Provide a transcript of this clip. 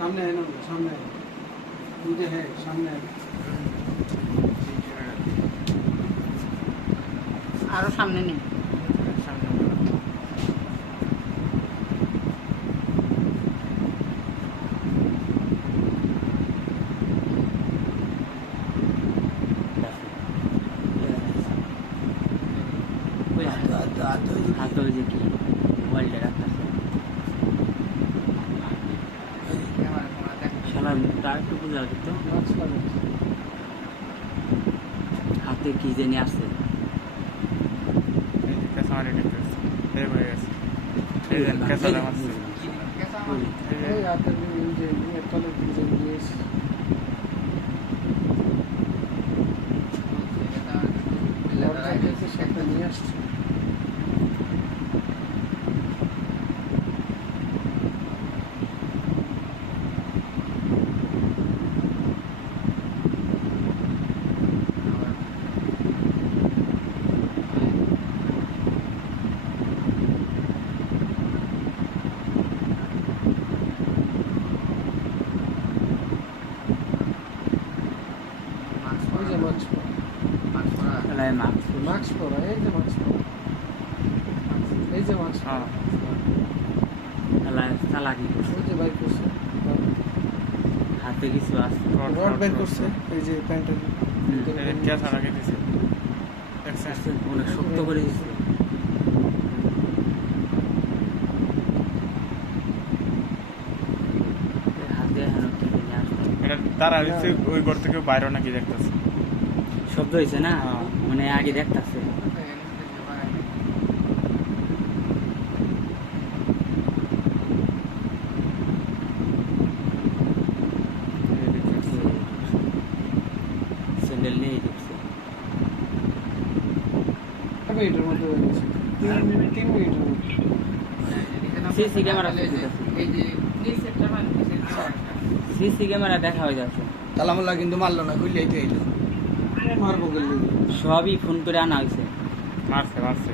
सामने है ना, सामने मुझे है सामने আরো সামনে নেই হাতে ওই যে কি মোবাইলটা রাখতেছে শালার মুখটা একটু বোঝা যেত হাতে কি জানি আছে मार्क्स पड़ा है ये मार्क्स এই যে মাছ চালাকি ওই যে বাইক করছে হাতে কিছু আছে রড বের করছে এই যে প্যান্টের কে চালাকি দিছে অনেক শক্ত করে দিচ্ছে হাতে এখন কি জানি আসছে এটা তারা ওই ঘর থেকে বাইরে নাকি দেখতেছে শব্দ হয়েছে না মানে আগে দেখতেছে স্যান্ডেল নিয়ে ঢুকছে মিনিটের মধ্যে হয়ে গেছে 3 মিনিটের মধ্যে সিসি ক্যামেরা এই যে নিচেরটা মানে সিসি ক্যামেরা দেখা হয়ে যাচ্ছে তালামুল্লাহ কিন্তু মারলো না খুললেই তো এলো মারবো গেলে সবই ফোন করে আনা হয়েছে মারছে